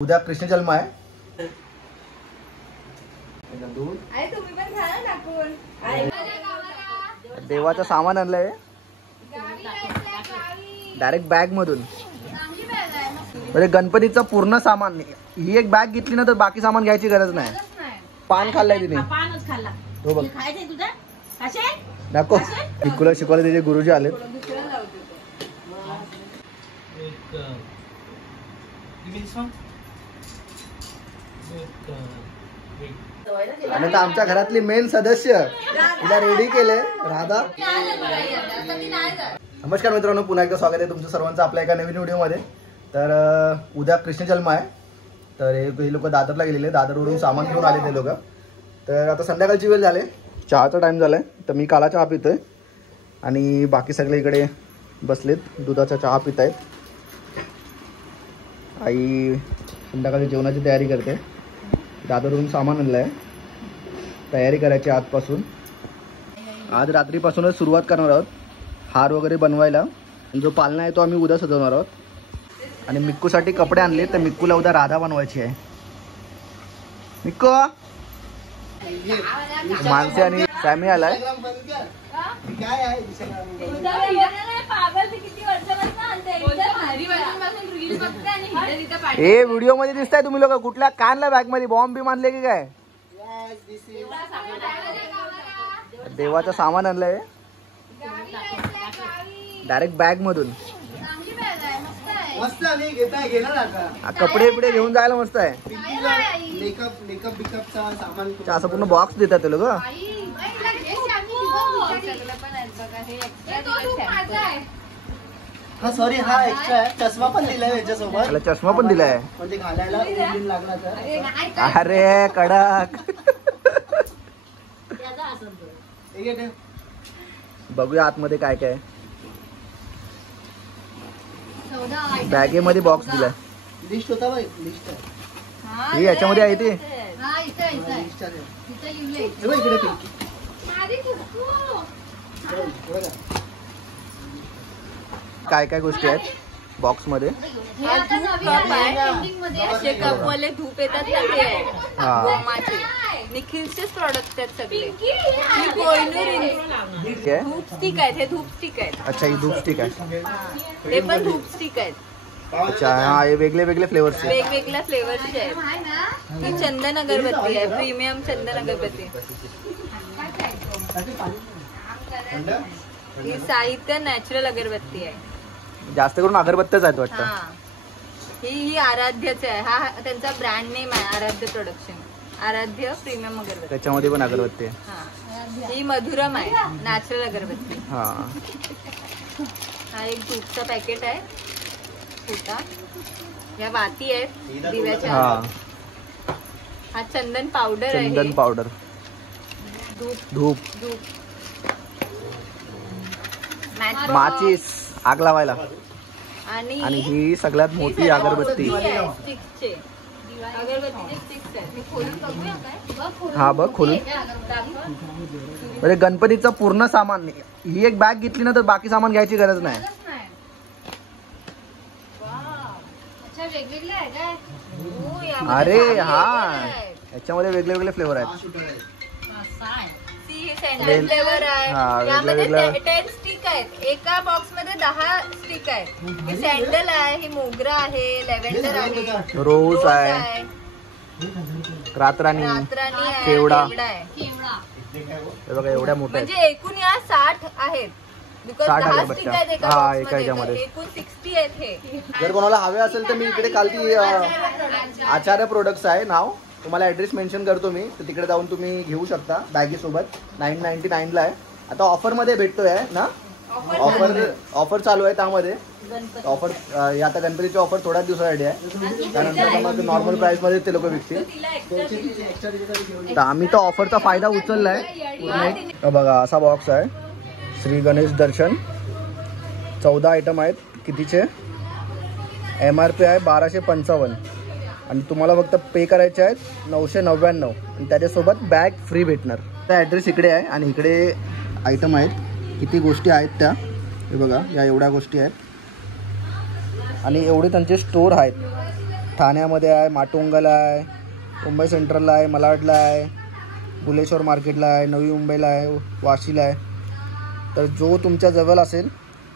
उद्या कृष्ण जन्म आहे. तुम्ही पण खा ना टाकून. देवाचं सामान आणलंय डायरेक्ट बॅग मधून. म्हणजे गणपतीचं पूर्ण सामान. ही एक बॅग घेतली ना तर बाकी सामान घ्यायची गरज नाही. पान खाल्लंय तिने. तो बघ दाखव. शिकवलं शिकवलं त्याचे गुरुजी आलेत. आणि आता आमच्या घरातली मेन सदस्य तिला रेडी केले राधा. नमस्कार मित्रांनो, पुन्हा एकदा स्वागत आहे तुमचं सर्वांचं आपल्या एका नवीन व्हिडिओमध्ये. तर उद्या कृष्ण जन्म आहे. तर हे लोक दादरला गेलेले, दादरवरून सामान घेऊन आले ते लोक. तर आता संध्याकाळची वेळ झाले, चहाचा टाइम झालाय. तर मी काला चहा पितोय आणि बाकी सगळे इकडे बसलेत दुधाचा चहा पित आहेत. आई संध्याकाळी जेवणाची तयारी करते. दादरवरून सामान आणलं आहे, तयारी करायची आजपासून. आज रात्रीपासूनच सुरुवात करणार आहोत हार वगैरे बनवायला. जो पालना आहे तो आम्ही उद्या सजवणार आहोत. आणि मिक्कूसाठी कपडे आणले, तर मिक्कूला उद्या राधा बनवायची आहे. मिक्कू मानसी आणि सॅमी आलाय. हे व्हिडिओ मध्ये दिसताय तुम्ही लोक. कुठल्या कानला बॅग मध्ये बॉम्ब बी मानले की काय? देवाचं सामान आणलंय डायरेक्ट बॅग मधून. कपडे बिपडे घेऊन जायला मस्त आहे. असं पूर्ण बॉक्स देतात ते लोक. हा सॉरी, हा एक्स्ट्रा आहे. चष्मा पण दिलाय याच्यासोबत. त्याला चष्मा पण दिलाय म्हणजे घालायला उडून लागला तर. अरे कडक. बघूया आतमध्ये काय काय. बॅगेमध्ये बॉक्स दिलाय. लिस्ट होता बाई, लिस्ट आहे. ही याच्यामध्ये आहे ती. लिस्ट आहे. इकडे पिंकी. काय काय गोष्टी आहेत बॉक्स मध्ये. असे कपवाले धूप येतात ना, ते आहे निखिलचेच प्रॉडक्ट आहेत सगळे. धूप स्टिक आहेत, हे धूप स्टिक आहेत. अच्छा, ही धूप स्टिक आहे. ते पण धूप स्टिक आहेत. अच्छा, हा हे वेगळे वेगळे फ्लेवर्सचे. वेगवेगळ्या फ्लेवरचे आहेत. ही चंदन अगरबत्ती आहे, प्रीमियम चंदन अगरबत्ती. ही साहित्य नॅचरल अगरबत्ती आहे. जास्त करून अगरबत्त्याच आहेत वाटतं. ही आराध्यच आहे. हा त्यांचा ब्रँड नेम आहे, आराध्य प्रोडक्शन. आराध्य प्रीमियम अगरबत्ती. त्याच्यामध्ये पण अगरबत्ती आहे. ही मधुरम आहे, नॅचरल अगरबत्ती. हा एक धूपचा पॅकेट आहे छोटा. या वाती आहेत दिव्याच्या. हा चंदन पावडर आहे. चंदन पावडर, धूप, माचीस आग लावायला. आणि ही सगळ्यात मोठी अगरबत्ती. हा बघ खोलून. म्हणजे गणपतीचं पूर्ण सामान. ही एक बॅग घेतली ना तर बाकी सामान घ्यायची गरज नाही. अरे हा, याच्यामध्ये वेगळे वेगळे फ्लेवर आहेत. सँडल फ्लेवर आहे. यामध्ये 10 स्टिक आहेत. एका बॉक्स मध्ये 10 स्टिक आहेत. ही सँडल आहे, ही मोगरा आहे, लेव्हेंडर आहे, रोज आहे, रातराणी, केवडा. हे बघा एवढ्या मोठ्या. म्हणजे एकूण या 60 आहेत. 60 अगरबत्त्या. हा, एका याच्यामध्ये एकूण 60 आहेत हे. जर कोणाला हवे असेल तर मी इकडे खालती आचार्य प्रोडक्ट्स आहे नाव, तुम्हाला ऍड्रेस मेन्शन करतो मी. तर तिकडे जाऊन तुम्ही घेऊ शकता. बॅगेसोबत 999 ला आहे. आता ऑफर मध्ये भेटतोय ना. ऑफर चालू आहे त्यामध्ये. ऑफर आता गणपतीची ऑफर थोड्याच दिवसासाठी आहे. त्यानंतर मग नॉर्मल प्राइस मध्ये ते लोक विकतील. तर आम्ही तर ऑफरचा फायदा उचललाय पूर्ण. बघा असा बॉक्स आहे. श्री गणेश दर्शन 14 आयटम आहेत. कितीचे? MRP आहे 1255 आणि तुम्हाला फक्त पे करायचे आहेत 999 आणि त्याच्यासोबत बॅग फ्री भेटणार. त्या ॲड्रेस इकडे आहे आणि इकडे आयटम आहेत. किती गोष्टी आहेत त्या, हे बघा. या एवढ्या गोष्टी आहेत आणि एवढे त्यांचे स्टोर आहेत. ठाण्यामध्ये आहे, माटुंगाला आहे, मुंबई सेंट्रलला आहे, मलाडला आहे, बुलेश्वर मार्केटला आहे, नवी मुंबईला आहे, वाशीला आहे. तर जो तुमच्या जवळ असेल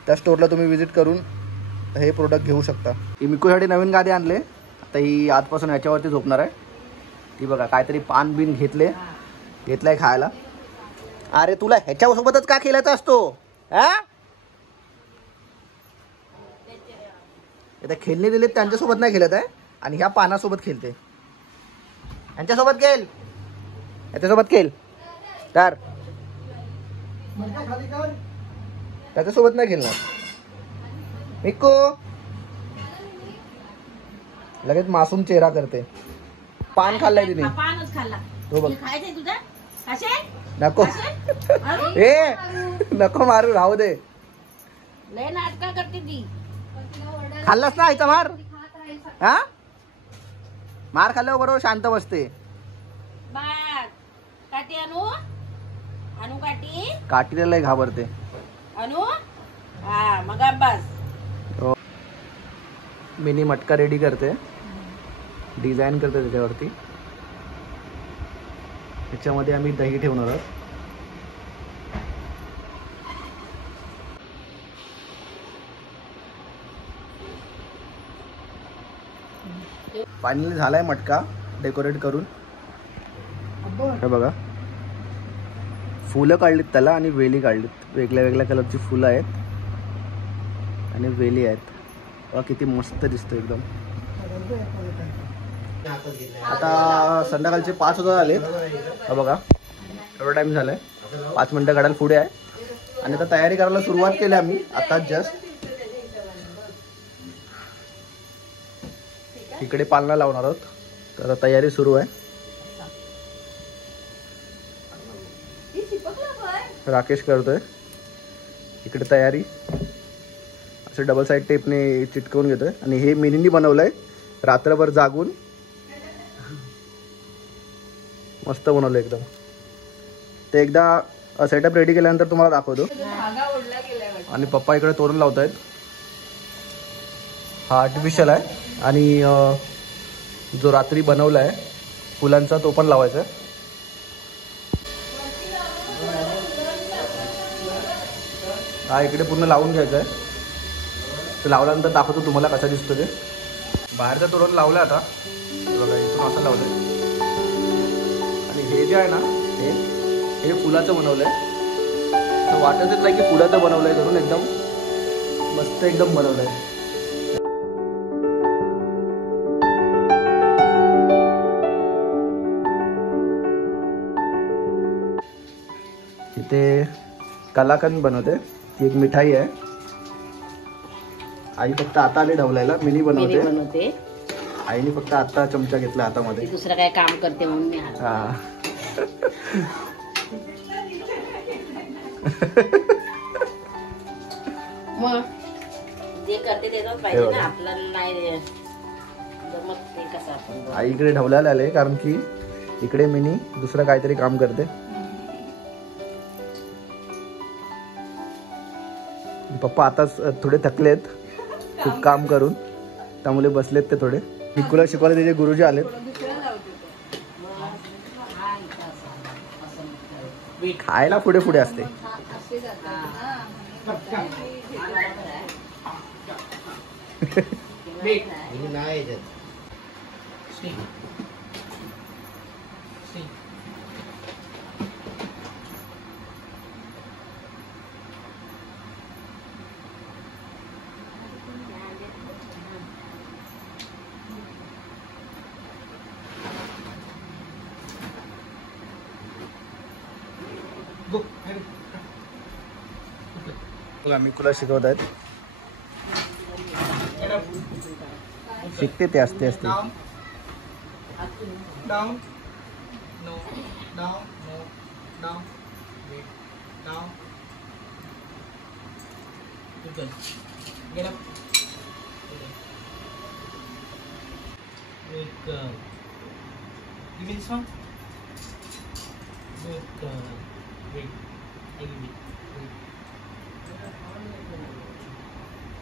त्या स्टोअरला तुम्ही विजिट करून हे प्रोडक्ट घेऊ शकता. ही मिकूसाठी नवीन गादी आणले. आता ही आजपासून याच्यावरती झोपणार आहे. ती बघा काहीतरी पान बिन घेतलंय खायला. अरे तुला ह्याच्यासोबतच का खेळायचा असतो हा? इथे खेळणे दिलेत त्यांच्यासोबत नाही खेळत आहे आणि ह्या पानासोबत खेळते. यांच्यासोबत खेळ, याच्यासोबत खेळ. तर त्याच्यासोबत नाही खेळणार. मिक्कू लगेच मासूम चेहरा करते. पान खाल्लाय तिने. पानच खाल्ला. तो बघ. खायचंय तुझं असे नको ए नको मारू, राहू दे. लय नाटका करते ती. खाल्लास ना आईचा मार हा? मार खाल्ल्यावर बरोबर शांत बसते. बाग काठी आणू आणू काठी काठीला लय घाबरते. आणू हा मग अब्बास. मिनी मटका रेडी करते, डिझाईन करते त्याच्यावरती. त्याच्यामध्ये आम्ही दही ठेवणार आहोत. फायनली झालाय मटका डेकोरेट करून. हे बघा फुलं काढलीत त्याला आणि वेली काढलीत. वेगळ्या वेगळ्या कलरची फुलं आहेत आणि वेली आहेत. बघा किती मस्त दिसतं एकदम. आता संध्याकाळचे 5 वाजता आलेत. हा बघा एवढा टाइम झालाय. 5 मिनटं काढायला पुढे आहे आणि आता तयारी करायला सुरुवात केली आम्ही आता जस्ट. इकडे पालना लावणार आहोत. तर तयारी सुरू आहे. राकेश करतोय इकडे तयारी. असे डबल साईड टेपने चिटकवून घेतोय आणि हे मिनीनी बनवलंय रात्रभर जागून. मस्त बनवलं एकदम. ते एकदा सेटअप रेडी केल्यानंतर तुम्हाला दाखवतो. आणि पप्पा इकडे तोरण लावत आहेत. हा आर्टिफिशियल आहे आणि जो रात्री बनवला आहे फुलांचा तो पण लावायचा आहे. हा इकडे पूर्ण लावून घ्यायचा आहे. ते लावल्यानंतर दाखवतो तुम्हाला कसा दिसतो ते. बाहेरचा तोरण लावला आता बघा इथून असं लावलंय. आणि हे जे आहे ना हे फुलाचं बनवलंय. तर वाटतच नाही की फुलाचं बनवलंय करून. एकदम मस्त एकदम बनवलंय. इथे कलाकंद बनवते. ती एक मिठाई आहे. आई फक्त हाताने ढवलायला मिनी बनवते. आईने फक्त आता चमचा घेतला हातामध्ये. दुसरं काय काम करते म्हणून मी हा मग जे करते तेच पाहिजे ना. आपल्याला नाही मग ते कसं आपण. आई इकडे ढवलायला आले कारण की इकडे मिनी दुसरं काहीतरी काम करते. पप्पा आताच थोडे थकलेत खूप काम करून, त्यामुळे बसलेत ते थोडे. निकुला शिकवायला त्याचे गुरुजी आलेत. खायला पुढे पुढे असते. मिकुला शिकवत आहेत. शिकते ते असते असते. Down, no, down, no, down, wait, down. Good girl. Get up. Good girl. Give me this one. Good girl. Wait, I give it. Wait.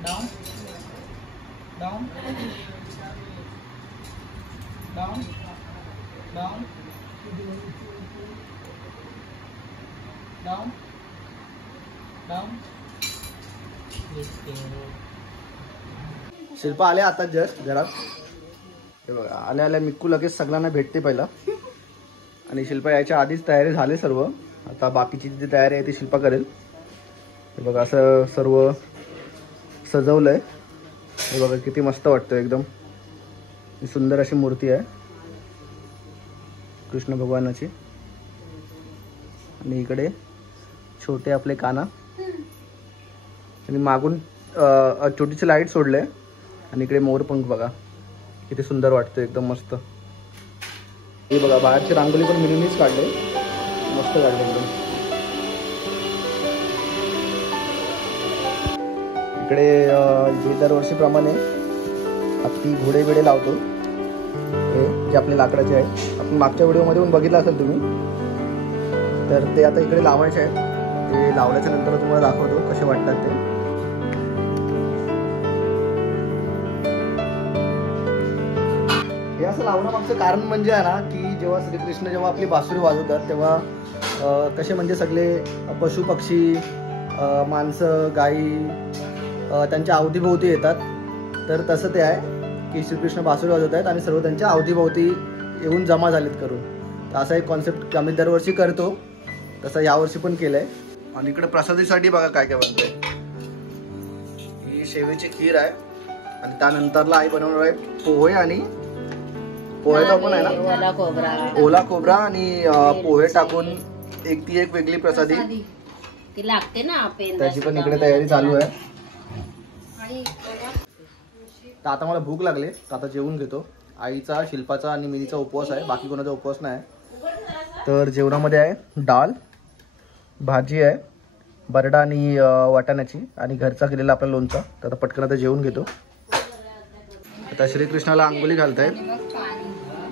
Down, down. Down down down down. Shilpa आल्या आता जस्ट घरात. हे बघा आल्या आल्या मिक्कू लगेच सगळ्यांना भेटते पहिला. आणि शिल्पा यायच्या आधीच तयारी झाली सर्व. आता बाकीची जी तयारी आहे ती शिल्पा करेल. हे बघा असं सर्व सजवलंय. हे बघा किती मस्त वाटतं एकदम. सुंदर अशी मूर्ती आहे कृष्ण भगवानाची. आणि इकडे छोटे आपले काना आणि मागून छोटीशी लाईट सोडले. आणि इकडे मोरपंख बघा किती सुंदर वाटतं एकदम मस्त. हे बघा बाहेरची रांगोळी पण मिनीमीच काढले. मस्त काढले एकदम. इकडे जे दरवर्षीप्रमाणे हत्ती घोडे बिडे लावतो हे जे आपले लाकडाचे आहेत. आपण मागच्या व्हिडिओमध्ये पण बघितलं असेल तुम्ही. तर ते आता इकडे लावायचे आहेत. ते लावल्याच्या नंतर तुम्हाला दाखवतो कसे वाटतात ते. हे असं लावणं मागचं कारण म्हणजे आहे ना की जेव्हा श्रीकृष्ण जेव्हा आपली बासुरी वाजवतात तेव्हा कसे म्हणजे सगळे पशु पक्षी माणसं गायी त्यांच्या अवतीभोवती येतात. तर तसं ते आहे की श्रीकृष्ण बासुरी वाजवत आहेत आणि सर्व त्यांच्या अवतीभोवती येऊन जमा झालेत करून. तर असा एक कॉन्सेप्ट आम्ही दरवर्षी करतो. तसं यावर्षी पण केलंय. आणि इकडे प्रसादीसाठी बघा काय काय बनतंय. ही शेवेची खीर आहे आणि त्यानंतरला आई बनवणार आहे पोहे. आणि पोहेचा पण आहे ना ओला खोबरा आणि पोहे टाकून ती एक वेगळी प्रसादी ती लागते ना. त्याची पण इकडे तयारी चालू आहे. तर आता मला भूक लागली तर आता जेवून घेतो. आईचा शिल्पाचा आणि मिनीचा उपवास आहे. बाकी कोणाचा उपवास नाही. तर जेवणामध्ये आहे डाळ भाजी आहे बरडा आणि वाटाण्याची आणि घरचा केलेला आपला लोणचा. तर आता पटकन आता जेवून घेतो. आता श्रीकृष्णाला आंघोळी घालतायत.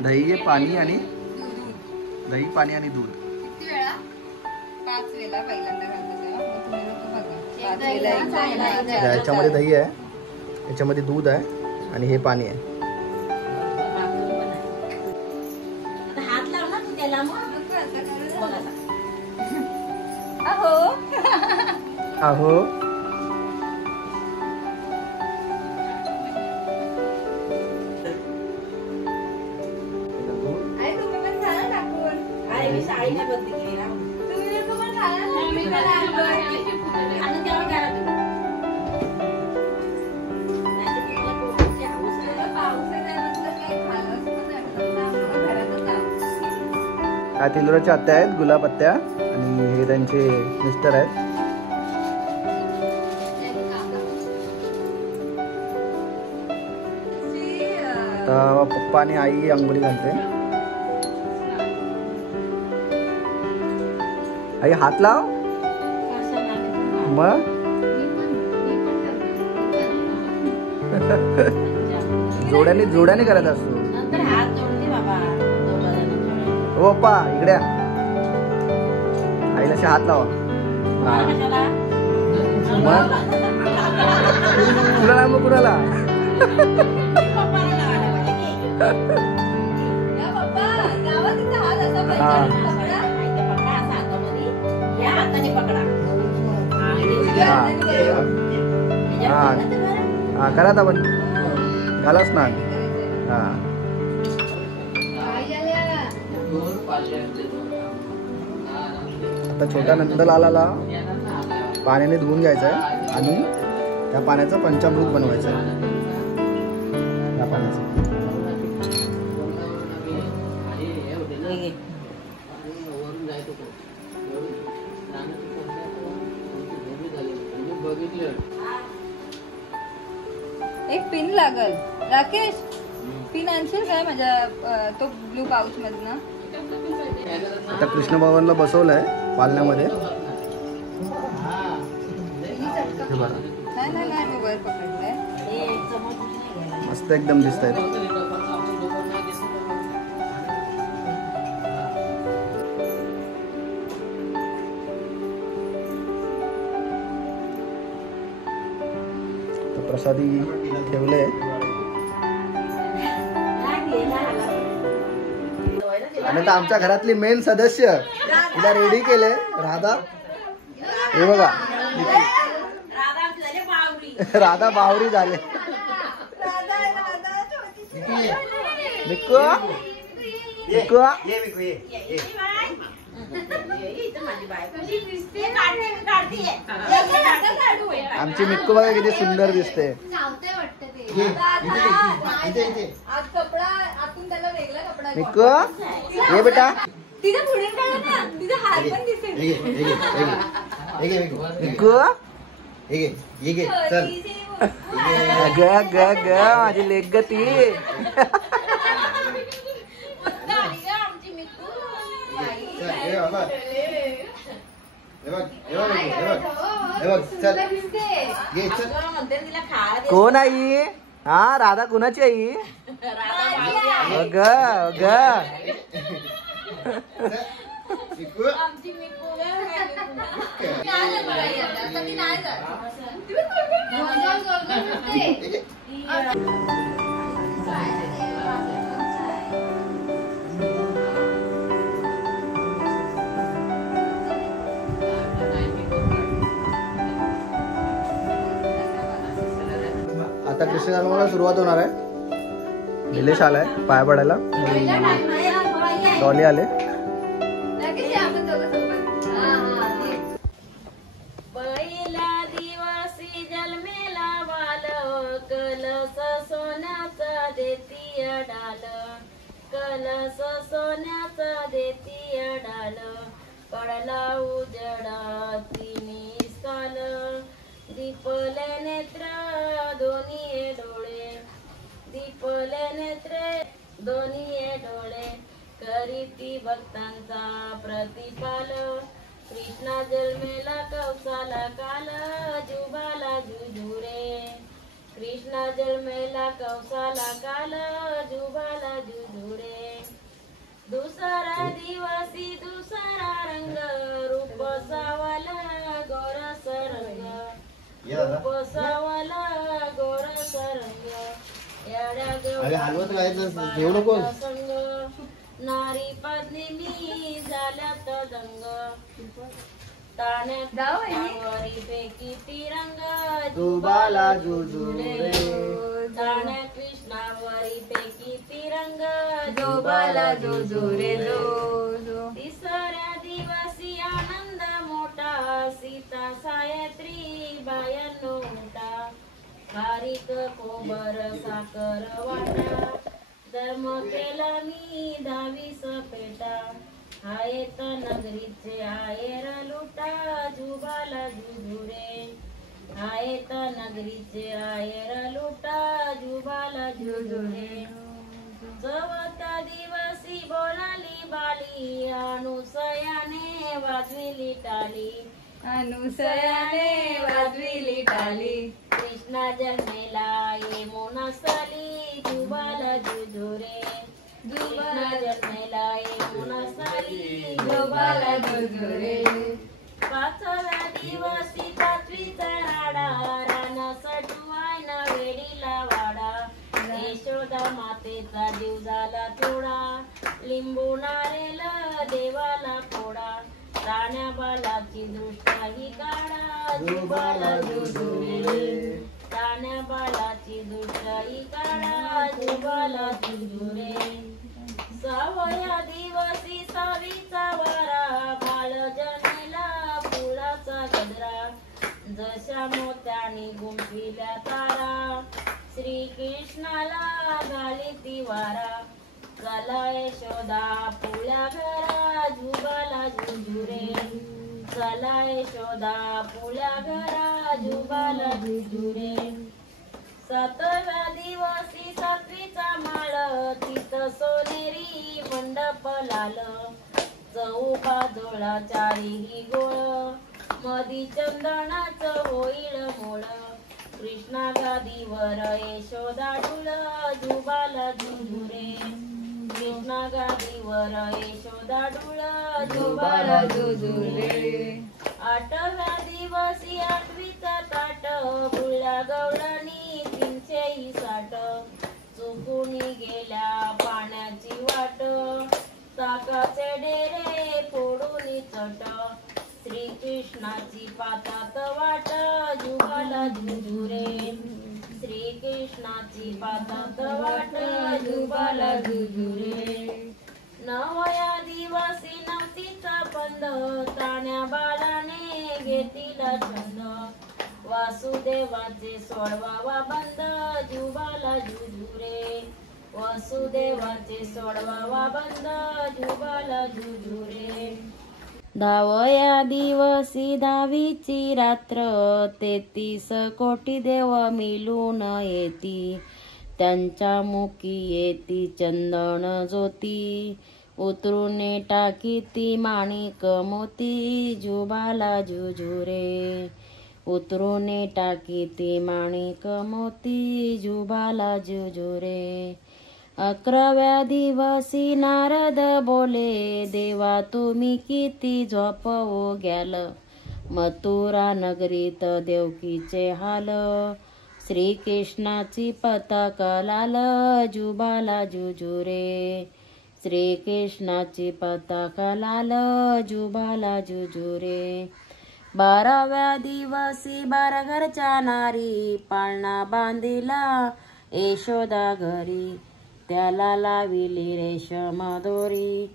दही पाणी आणि दूध. किती वेळा? 5 वेळा पहिल्यांदा याच्यामध्ये दही आहे याच्यामध्ये दूध आहे आणि हे पाणी आहे. हात लाव ना तू त्याला. मग अहो अहो तुम्ही पण खा ना टाकून. मी साडीने बदली केली ना. तुम्ही लोकं पण खा ना. मी पण आणलं. आणि तेव्हा करा तुम्ही. हा तिलोराच्या आत्या आहेत गुलाब आत्या आणि हे त्यांचे मिस्टर आहेत. आता पप्पा आणि आई आंघोळी घालते. आई हात लाव. मग जोड्याने करत असतो. नंतर हात जोडते बाबा. ओ पप्पा इकडे आईला असे हात लावा. मग कुणाला मग कुणाला हा करा आता पण घालाच ना. हा आता छोट्या नंदलाला पाण्याने धुवून घ्यायचं आहे आणि त्या पाण्याचं पंचामृत बनवायचं आहे. त्या पाण्याचं एक पिन लागल. राकेश पिन आणशील काय माझ्या तो ब्लू पाऊच मधनं. आता कृष्ण भगवानला बसवलंय पालण्यामध्ये. नाही मी वर पकडलंय. मस्त एकदम दिसत आहेत. प्रसादी ठेवले. आणि आता आमच्या घरातली मेन सदस्य तिला रेडी केले राधा. हे बघा राधा बावरी झाले. मिक्कू मिक्कू आमची मिक्कू बघा किती सुंदर दिसते. मिक्कू ये बेटा. तिचा पुढे काढा ना, तिचा हात पण दिसेल. मिक्कू चल ग ग ग माझी लेग ग ती. कोण आई? हा राधा कुणाची आई? ग ग आमची मिक्कू आता कृष्ण जन्माला सुरुवात होणार आहे. निलेश आलाय पाया पडायला. डॉली आले. पहिला दिवशी जन्मेला बाल कलस सोन्याचा देती डाल. कलस सोन्याचा देती डाल. पडला उजडा तिन्ही काल. दीपले नेत्र दोन्ही डोळे. दीपले नेत्रे दोन्ही डोळे. करीती भक्तांचा प्रतिपाल. कृष्णा जन्मेला कौसाला काल. जुबाला जुजुरे. कृष्णा जन्मेला कौसाला काल. जुबाला जुजुरे. दुसरा दिवशी दुसरा रंग. रूप सावला गोरस रंग. रूप सावला गोरस रंग. येड्या गवळ्या संग. नारी पद्मिनी झाल्यात दंग. ताण्यावरी पैकी तिरंग. जुबाला जुजुरे. ताण्या कृष्णावरी पैकी तिरंग. जोबाला जोजुरे जो. तिसऱ्या दिवशी आनंद मोठा. सीता सायत्री बायांनो मोठा. खारीक कोबर साखर वाटा. धर्म केला मी 10 पेटा. आहेत नगरीचे आयर लुटा. जुबाला जुजुरे. आहेत नगरीचे आयर लुटा. जुबाला जुजुरे. चौथा दिवशी बोलाली बाली. अनुसयाने वाजविली टाली. अनुसयाने वाजविली टाली. कृष्णा जन्मेला यमुनास्थली. जुबाला जुजुरे. कृष्णा जन्मेला यमुनास्थली. जोबाला जोजुरे. पाचव्या दिवशी 5वीचा राडा. रान सटवाय न वेडीला वाडा. यशोदा मातेचा जीव झाला थोडा. लिंबू नारेल देवाला फोडा. राण्या बालाची दृष्टाही काढा. जुबाला जुजुरे. राण्या बालाची दृष्टाही काढा. जुबाला जुजुरे. 6व्या दिवशी 6वीचा वारा. बाळ जन्मेला फुलाचा गजरा. जशा मोत्याने गुंफिल्या तारा. श्रीकृष्णाला झाली ती वारा. चला यशोदा पुळ्या घरा. जुबाला जुजुरे. चला यशोदा पुळ्या घरा. जुबाला जुजुरे. 7व्या दिवशी 7वीचा माळ. तिथं सोनेरी मंडप लाल. चौबाजूला चारीही गोळ. मधी चंदनाचं होईल मोळ. कृष्णा गादीवर यशोदा डुल. जुबाला जुजुरे. कृष्णा गादीवर यशोदा डुल. जुबाला जुजुरे. 8व्या दिवशी 8वीचा ताट. बुळ्या गवळणी 360. चुकून गेल्या पाण्याची वाट. ताक सट श्रीकृष्णाची पातात वाट जुगाला जुजुरे श्रीकृष्णाची पातात वाट जुगाला जुजुरे नवया दिवसी नवतीचा पंद ताण्या बाळाने घेतील छंद वासुदेवाचे सोडवावा बंद जुबाला जुजुरे वासुदेवाचे सोडवावा बंद जुबाला जुजुरे धावया दिवसी दहावीची रात्र 33 कोटी देव मिलून येती त्यांच्या मुखी येती चंदन ज्योती उतरून टाकीती माणिक मोती जुबाला जुजुरे उतरून टाकीती माणिक मोती जुबाला जुजुरे 11व्या दिवसी नारद बोले देवा तुम्ही किती झोपवो ग्याल मथुरा नगरीत देवकीचे हाल श्रीकृष्णाची पताका लाल जुबाला जुजुरे श्रीकृष्णाची पताका लाल जुबाला जुजुरे 12व्या दिवसी 12 घरच्या नारी पाळणा बांधिला यशोदा घरी त्याला लाविली रेशम दोरी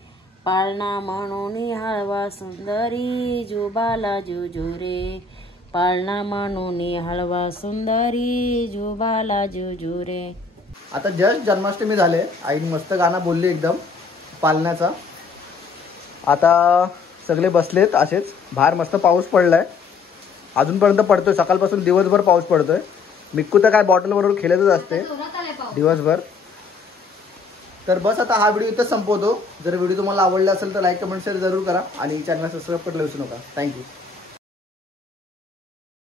पाळणा म्हणून हळवा सुंदरी जुबाला जुजुरे पाळणा म्हणून हळवा सुंदरी जुबाला जुजुरे. आता जस्ट जन्माष्टमी झाले आईने मस्त गाणं बोलली एकदम पालण्याचा. आता सगळे बसलेत असेच बाहेर मस्त पाऊस पडलाय अजूनपर्यंत पडतोय सकाळपासून दिवसभर पाऊस पडतोय. मिक्कू तर काय बॉटल बरोबर खेळतच असते दिवसभर. तर बस आता हा व्हिडिओ इथं संपवतो. जर व्हिडिओ तुम्हाला आवडला असेल तर लाईक कमेंट शेअर जरूर करा आणि चॅनलला सबस्क्राईब करायला विसरू नका. थँक्यू.